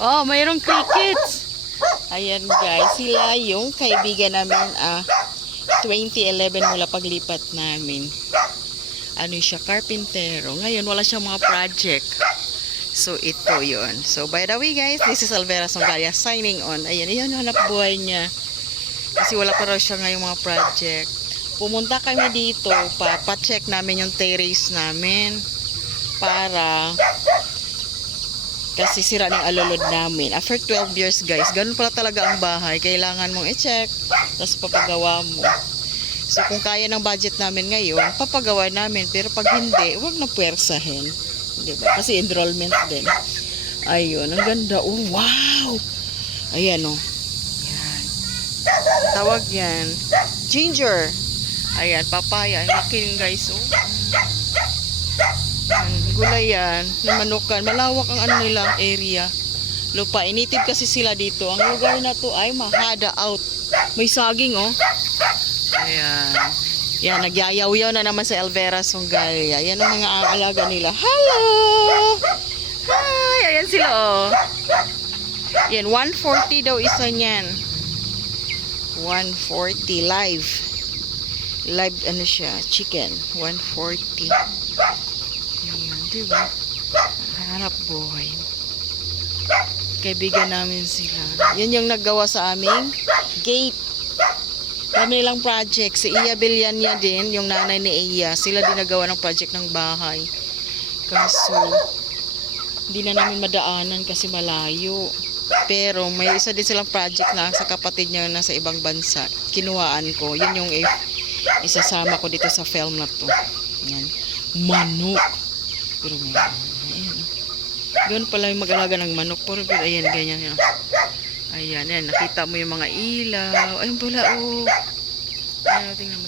Oh, mayroong crickets. Ayan guys, sila yung kaibigan namin 2011 mula paglipat namin. Ano siya, carpintero. Ngayon wala siyang mga project. So ito yon. So by the way guys, this is Alvera Songalia signing on. Ayan, yan hanap buhay niya. Kasi wala pa raw siya ngayong mga project. Pumunta kami dito, pa-check namin yung terrace namin. Para kasi sira ng alulod namin. After 12 years guys, ganun pala talaga ang bahay. Kailangan mong i-check, tapos papagawa mo. So kung kaya ng budget namin ngayon, papagawa namin. Pero pag hindi, huwag na puwersahin. Diba? Kasi enrollment din. Ayun, ang ganda. Oh, wow! Ayan o. Ayan. Tawag yan. Ginger. Ayan, papaya. Ang laki guys. Oh. Gulay yan, na manukan. Malawak ang ano nilang area. Lupa, initib kasi sila dito. Ang lugar na to ay Mahada out. May saging oh. Ayan. Yan, nagyayaw-yaw na naman sa Alvera Songalia. Yan ang mga alaga nila. Hello! Hi! Ayan sila oh. Yan, 140 daw isa niyan. 140 live. Live ano siya, chicken. 140. Diba? Hanap buhay. Kaibigan namin sila. Yan yung naggawa sa aming gate. Dami nilang project. Si Iya Villania din, yung nanay ni Iya. Sila din nagawa ng project ng bahay. Kaso, hindi na namin madaanan kasi malayo. Pero may isa din silang project na sa kapatid niya na sa ibang bansa. Kinuhaan ko. Yun yung isasama ko dito sa film na to. Yan. Manok. Pero ayan. Doon pala yung mag-alaga ng manok. Pero ayan, ganyan yan. Ayan, yan. Nakita mo yung mga ilaw. Ayun pala, oh. Ayan, tingnan mo.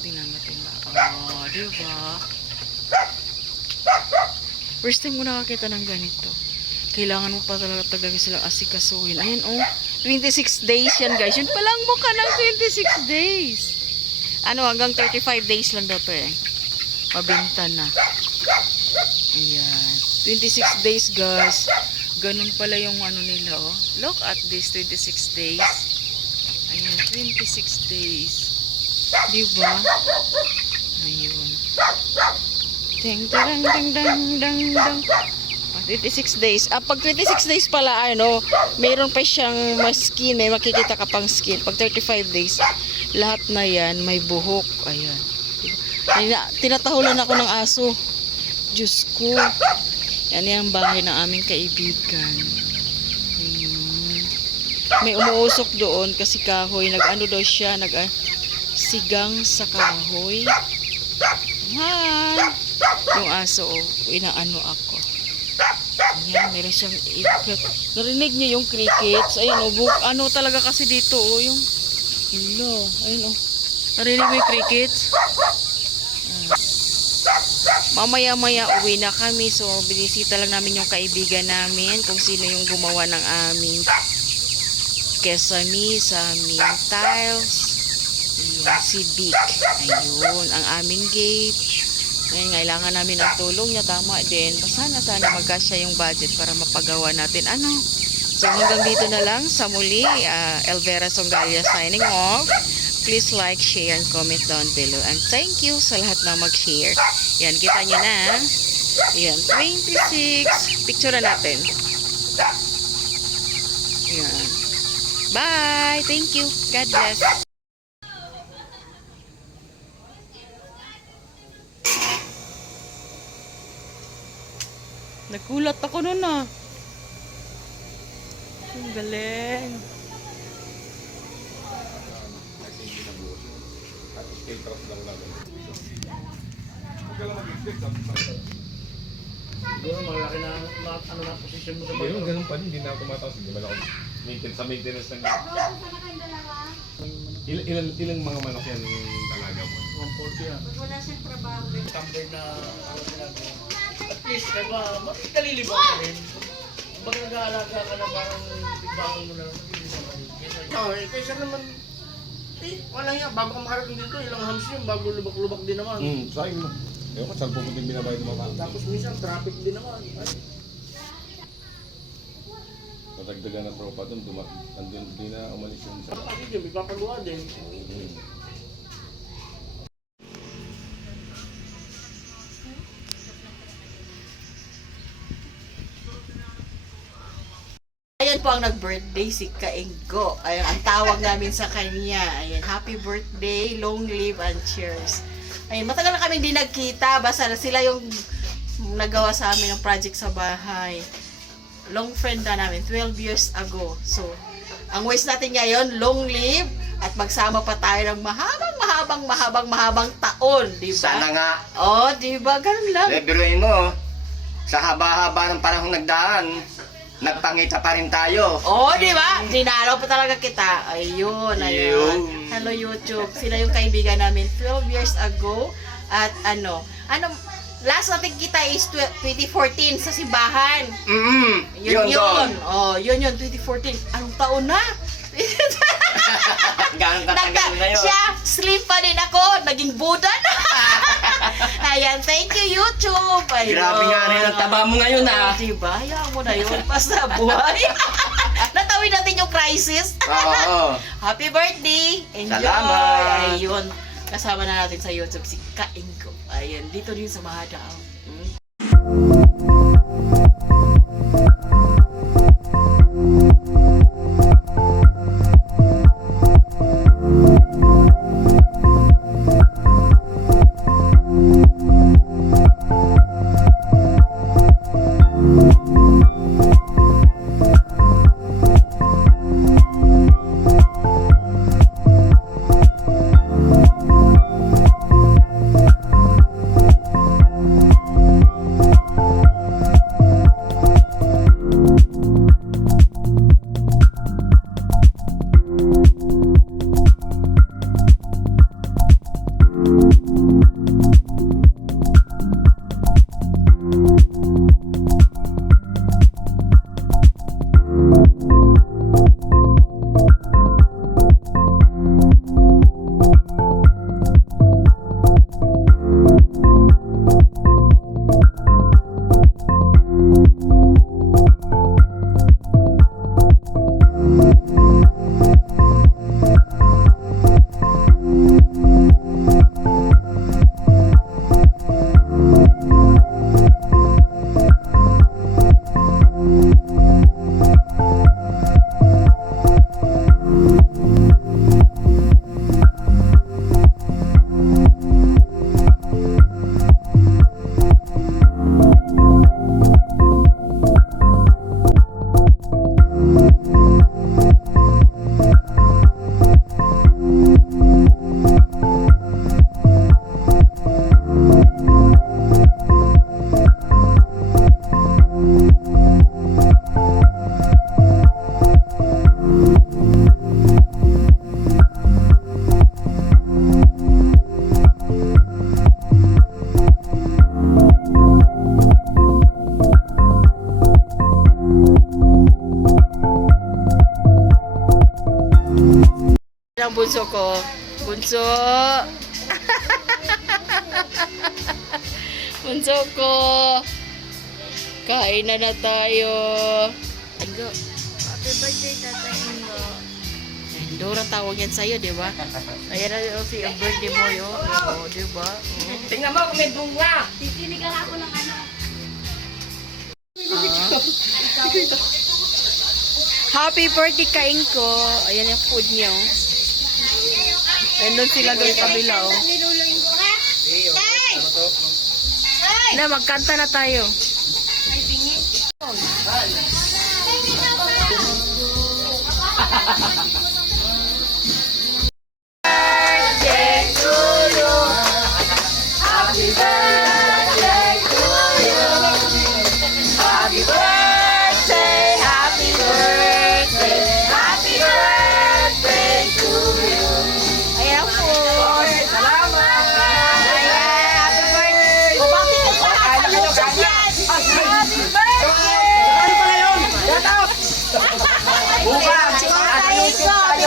Oh, diba? First time ko nakakita ng ganito. Kailangan mo pa talaga silang asikasuhin. Ayan, oh. 26 days yan, guys. Yun palang mukha ng 26 days. Ano, hanggang 35 days lang daw to eh. Mabinta na. Ayan. 26 days guys. Ganun pala yung ano nila oh. Look at this 26 days. Ayan, 26 days. Diba? Ayun. Ding dang dang dang dang dang. 26 days. Pag 26 days pala ano, mayroon pa siyang skin, may makikita ka pang skin. Pag 35 days, lahat na yan may buhok. Ayan. Diba? Tinatahulan ako ng aso. Diyos ko. Yan yung bahay ng aming kaibigan. Ayun. May umuusok doon kasi kahoy. Nag-ano daw siya. Sigang sa kahoy. Hi! Yung aso, oh, inaano ako. Ayan, meron siyang ikot. Narinig niyo yung crickets? Ayan, oh, ano talaga kasi dito, oh, yung hello. Ayun, oh. Narinig mo yung crickets? Mamaya-maya uwi na kami. So, binisita lang namin yung kaibigan namin. Kung sino yung gumawa ng aming kesame sa aming tiles. Ayan, si Vic. Ayun, ang aming gate. Ngayon, kailangan namin ng tulong niya. Tama din. Sana magkasya yung budget para mapagawa natin. Ano? So, hanggang dito na lang. Sa muli, Alvera Songalia signing off. Please like, share, and comment down below. And thank you sa lahat na mag-share. Yan, kita nyo na. Yan, 26. Picture na natin. Yan. Bye! Thank you. God bless. Nagulat ako nun ah. Ang galing. Siguro malaki na ano na position mo sa bayo. Yung ganun pa rin, hindi na ako tumataas. Hindi man ako maintenance ng ilang mga manok yan talaga mo. 140 yan. Wala siyang trabaho. Standard na ano ginagawa. At least, kalilibang ka rin. Pag nag-aalaga ka na parang bigbangon mo na lang, hindi sa mali. Kaysa naman, wala yan. Bago ka makarating dito, ilang hams yun, bago lubak-lubak din naman. Sayang mo. Ewan ko, saan pupunting binabayad mo ba? Tapos minsan, traffic din naman. Ay. dagdagan na tropa doon, andun din na umalis yung isa. Kasi yun, may papaluwa din. Ayan po ang nag-birthday si Kainggo. Ayan, ang tawag namin sa kanya. Ayan, happy birthday, long live and cheers. Ayan, matagal na kami hindi nagkita. Basta sila yung nagawa sa amin ng project sa bahay. Long friend na namin, 12 years ago. So, ang wish natin ngayon, long live at magsama pa tayo ng mahabang taon, di ba? Sana nga. Oh, di ba? Ganun lang. Biruin mo, sa haba-haba ng panahong nagdaan, nagpangita pa rin tayo. Oh, di ba? Dinalaw pa talaga kita. Ayun, ayun. Yun. Hello YouTube. Sila yung kaibigan namin 12 years ago. At last natin kita is 2014 sa simbahan. Yun doon. Oh, yun, 2014. Anong taon na? Gano'n katagal na yun. Siya, slim pa din ako. Naging Buddha na. Ayan, thank you YouTube. Ayun. Grabe nga rin ang taba mo ngayon ah. Diba? Hayaan mo na yun. Basta buhay. Natawid natin yung crisis. Oo. Happy birthday! Enjoy! Salamat! Ayun. Kasama na natin sa YouTube si Kainggo. Ayun. Dito rin sa Mahadao. Ang bunso ko. Bunso. Bunso ko. Kain na tayo. Ingo. Happy birthday, Tata Ingo. Dora tawag yan sa'yo, di ba? Ayan na yung si ang birthday mo yun. Oo, di ba? Tingnan mo kung may bunga. Titinigan ako ng ano. Happy birthday kain ko. Ayan yung food niyo. Ayan doon sila doon sa kabila, oh. Niluluin ko, ha? Tay! Na, magkanta na tayo. Ay, bingi. Bukas! Happy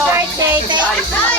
birthday!